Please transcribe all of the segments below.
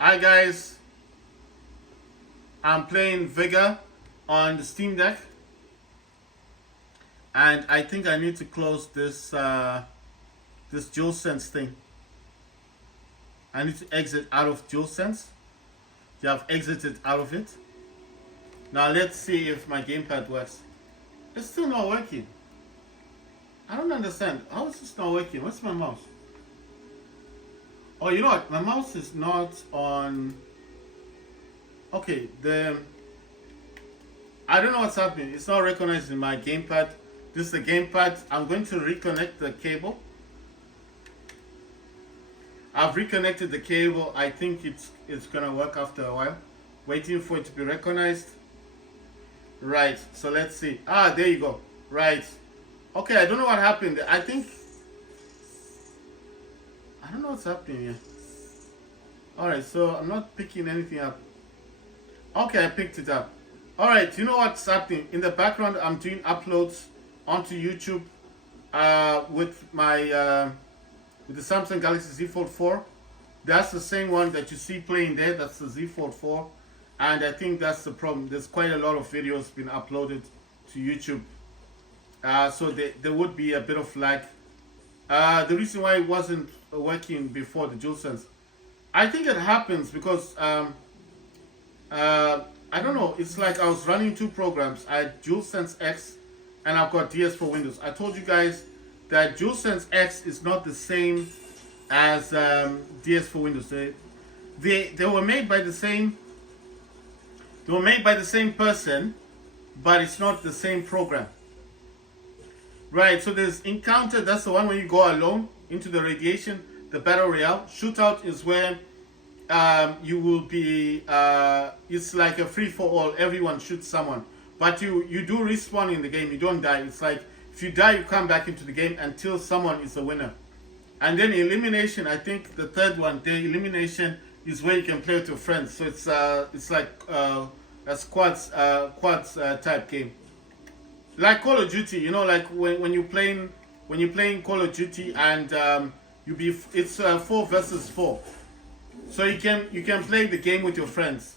Hi guys, I'm playing Vigor on the Steam Deck, and I think I need to close this DualSense thing. I need to exit out of DualSense. You have exited out of it. Now let's see if my gamepad works. It's still not working. I don't understand. How is this not working? What's my mouse? Oh, you know what? My mouse is not on. Okay, I don't know what's happening. It's not recognizing my gamepad. This is the gamepad. I'm going to reconnect the cable. I've reconnected the cable. I think it's gonna work after a while. Waiting for it to be recognized. Right. So let's see. Ah, there you go. Right. Okay. I don't know what happened. I don't know what's happening here. All right. So I'm not picking anything up. Okay, I picked it up. All right. You know what's happening in the background? I'm doing uploads onto YouTube with my with the Samsung Galaxy Z Fold 4. That's the same one that you see playing there. That's the Z Fold 4, and I think that's the problem. There's quite a lot of videos been uploaded to YouTube, so there would be a bit of lag. The reason why it wasn't working before the DualSense, I think it happens because I don't know. It's like I was running two programs. I had DualSense X and I've got DS for Windows. I told you guys that DualSense X is not the same as DS for Windows. They were made by the same. They were made by the same person, but it's not the same program. Right. So there's Encounter. That's the one where you go alone into the radiation. The Battle Royale. Shootout is where you will be. It's like a free for all. Everyone shoots someone, but you do respawn in the game. You don't die. It's like if you die, you come back into the game until someone is the winner. And then elimination. I think the third one, the elimination, is where you can play with your friends. So it's like a squads type game, like Call of Duty. You know, like when you're playing Call of Duty and it's 4 versus 4. So you can play the game with your friends.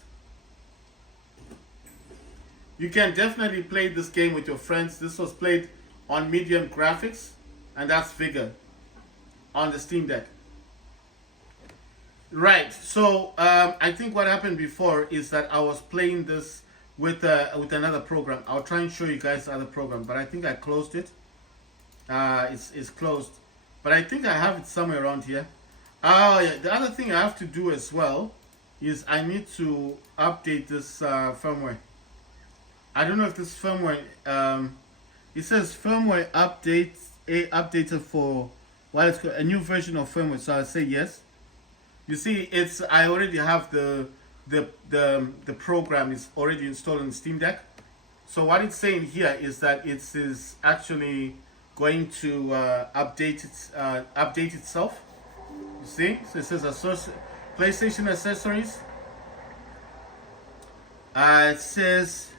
You can definitely play this game with your friends. This was played on medium graphics, and that's Vigor on the Steam Deck. Right. So I think what happened before is that I was playing this with another program. I'll try and show you guys the other program, but I think I closed it. It's closed, but I think I have it somewhere around here. Oh yeah. The other thing I have to do as well is I need to update this firmware. I don't know if this firmware. It says firmware updated for it's called a new version of firmware. So I say yes. You see, I already have the program is already installed on the Steam Deck. So what it's saying here is that it is actually going to update itself. You see, so it says PlayStation accessories. It says,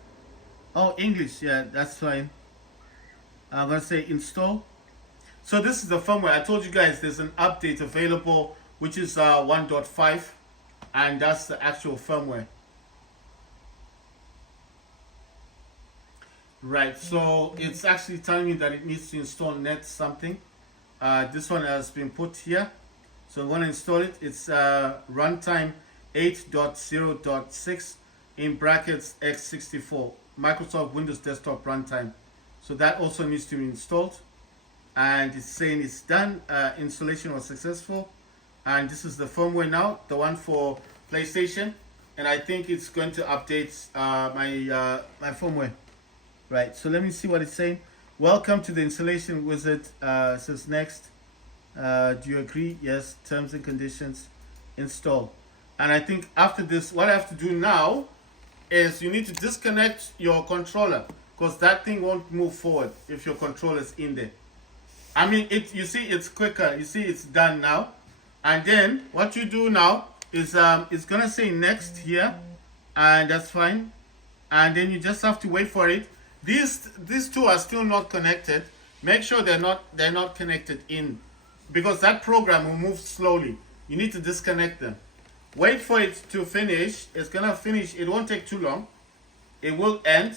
oh, English, yeah, that's fine. I'm gonna say install. So this is the firmware. I told you guys there's an update available, which is 1.5, and that's the actual firmware. Right. So it's actually telling me that it needs to install net something. This one has been put here. So I'm going to install it. It's runtime 8.0.6 in brackets x64 Microsoft Windows Desktop runtime. So that also needs to be installed, and it's saying it's done. Installation was successful, and this is the firmware now, the one for PlayStation, and I think it's going to update my firmware. Right. So let me see what it's saying. Welcome to the installation wizard. It says next. Do you agree? Yes. Terms and conditions. Install. And I think after this, what I have to do now is you need to disconnect your controller, because that thing won't move forward if your controller is in there. I mean, you see, it's quicker. You see, it's done now. And then what you do now is it's gonna say next here, and that's fine. And then you just have to wait for it. These two are still not connected. Make sure they're not connected in, because that program will move slowly. You need to disconnect them. Wait for it to finish. It's gonna finish. It won't take too long. It will end,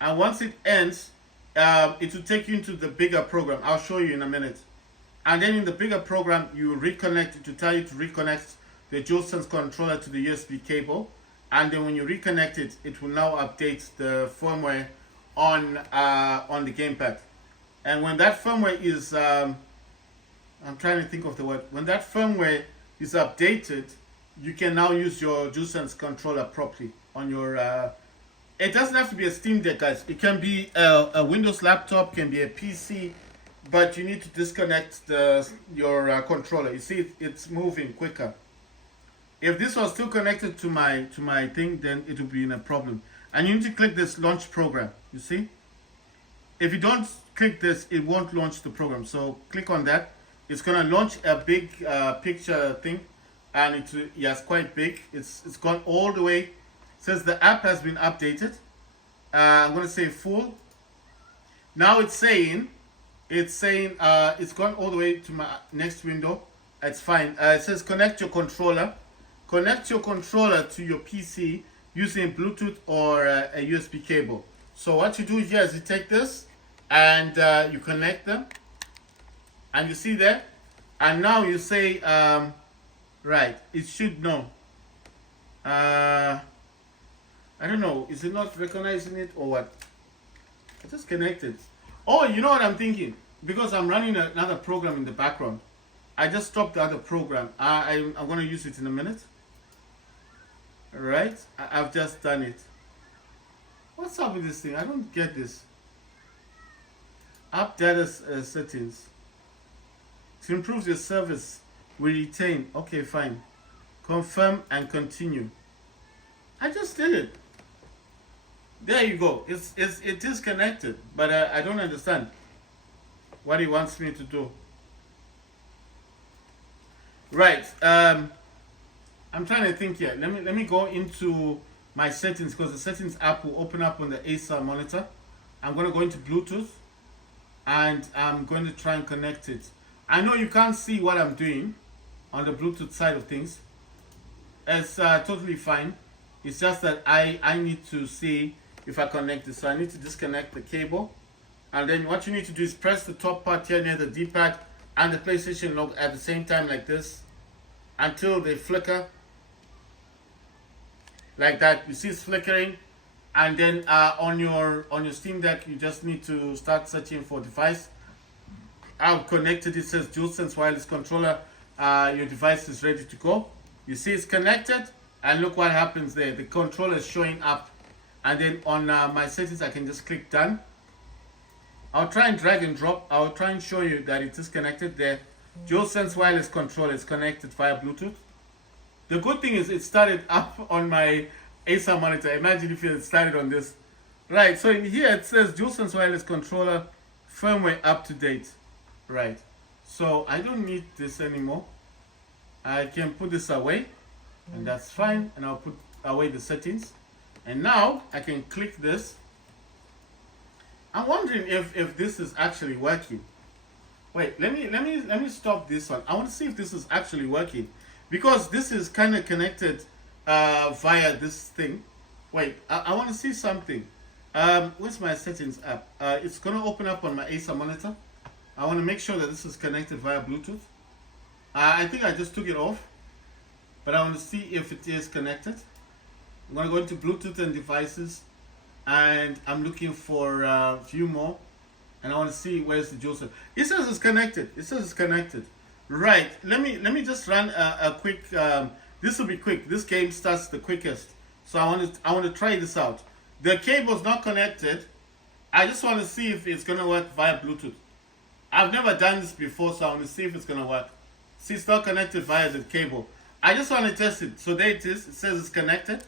and once it ends, it will take you into the bigger program. I'll show you in a minute. And then in the bigger program, you reconnect it to tell you to reconnect the DualSense controller to the USB cable. And then when you reconnect it, it will now update the firmware on the gamepad. And when that firmware is, I'm trying to think of the word. When that firmware is updated, you can now use your DualSense controller properly on your. It doesn't have to be a Steam Deck, guys. It can be a Windows laptop, can be a PC, but you need to disconnect your controller. You see, it's moving quicker. If this was still connected to my thing, then it would be in a problem. And you need to click this launch program. You see, if you don't click this, it won't launch the program. So click on that. It's gonna launch a big picture thing, and it's quite big. It's gone all the way. It says the app has been updated. I'm gonna say full. Now it's saying it's gone all the way to my next window. It's fine. It says connect your controller. Connect your controller to your PC using Bluetooth or a USB cable. So what you do here is you take this and you connect them, and you see there, and now you say right, it should know. I don't know, is it not recognizing it or what? I just connected. Oh, you know what I'm thinking? Because I'm running another program in the background, I just stopped the other program. I'm going to use it in a minute. Alright, I've just done it. What's up with this thing? I don't get this. App data settings. To improve your service, we retain. Okay, fine. Confirm and continue. I just did it. There you go. It is connected, but I don't understand what he wants me to do. Right. I'm trying to think here. Let me go into my settings, because the settings app will open up on the Acer monitor. I'm going to go into Bluetooth, and I'm going to try and connect it. I know you can't see what I'm doing on the Bluetooth side of things. It's totally fine. It's just that I need to see if I connect this. So I need to disconnect the cable, and then what you need to do is press the top part here near the D-pad and the PlayStation logo at the same time, like this, until they flicker like that. You see it's flickering, and then on your Steam Deck, you just need to start searching for device. I've connected. It says DualSense wireless controller. Your device is ready to go. You see it's connected, and look what happens there. The controller is showing up, and then on my settings, I can just click done. I'll try and drag and drop. I'll try and show you that it is connected there. DualSense wireless controller is connected via Bluetooth. The good thing is it started up on my Acer monitor. Imagine if it started on this. Right, so in here it says DualSense wireless controller firmware up to date. Right, so I don't need this anymore. I can put this away, and that's fine. And I'll put away the settings. And now I can click this. I'm wondering if this is actually working. Wait, let me stop this one. I want to see if this is actually working, because this is kind of connected via this thing. Wait, I want to see something. Where's my settings app? It's going to open up on my Acer monitor. I want to make sure that this is connected via Bluetooth. I think I just took it off, but I want to see if it is connected. I'm going to go into Bluetooth and devices, and I'm looking for view more, and I want to see where's the DualSense. It says it's connected. It says it's connected. Right. Let me just run a quick. This will be quick. This game starts the quickest, so I want to try this out. The cable's not connected. I just want to see if it's gonna work via Bluetooth. I've never done this before, so I want to see if it's gonna work. See, it's not connected via the cable. I just want to test it. So there it is. It says it's connected.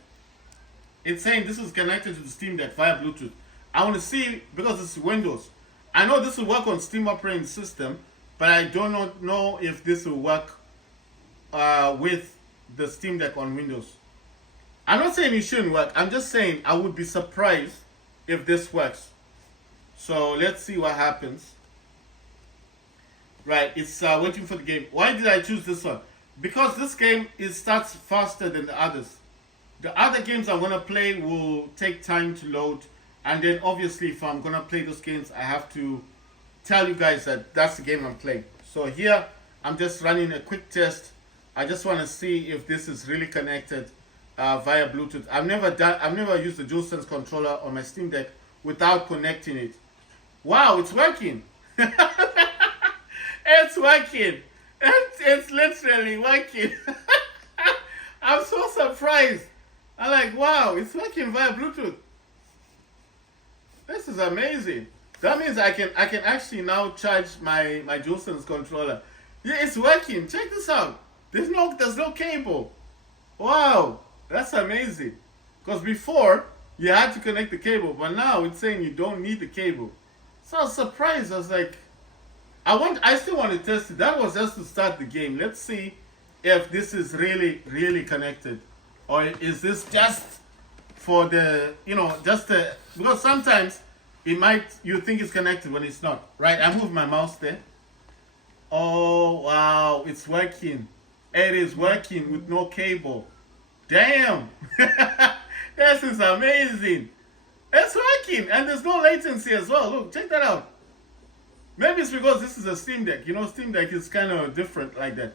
It's saying this is connected to the Steam Deck via Bluetooth. I want to see, because it's Windows. I know this will work on Steam operating system, but I do not know if this will work with the Steam Deck on Windows. I'm not saying it shouldn't work. I'm just saying I would be surprised if this works. So let's see what happens. Right, it's waiting for the game. Why did I choose this one? because this game, it starts faster than the others. The other games I'm gonna play will take time to load, and then obviously if I'm gonna play those games, I have to tell you guys that that's the game I'm playing. So here I'm just running a quick test. I just want to see if this is really connected via Bluetooth. I've never used the DualSense controller on my Steam Deck without connecting it. Wow, it's working. It's working. It's literally working. I'm so surprised. I'm like, wow, it's working via Bluetooth. This is amazing. That means I can actually now charge my DualSense controller. Yeah, it's working. Check this out. There's no cable. Wow, that's amazing. Because before you had to connect the cable, but now it's saying you don't need the cable. So I was surprised. I was like, I still want to test it. That was just to start the game. Let's see if this is really connected, or is this just for the because sometimes you think it's connected when it's not. Right? I moved my mouse there. Oh wow, it's working. It is working with no cable. Damn. This is amazing. It's working, and there's no latency as well. Look, check that out. Maybe it's because this is a Steam Deck. You know, Steam Deck is kind of different like that.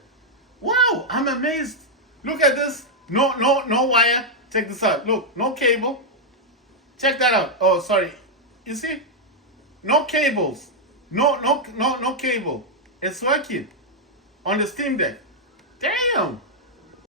Wow, I'm amazed. Look at this. No wire. Check this out. Look, no cable. Check that out. Oh, sorry. You see? No cables. No cable. It's working on the Steam Deck. Damn.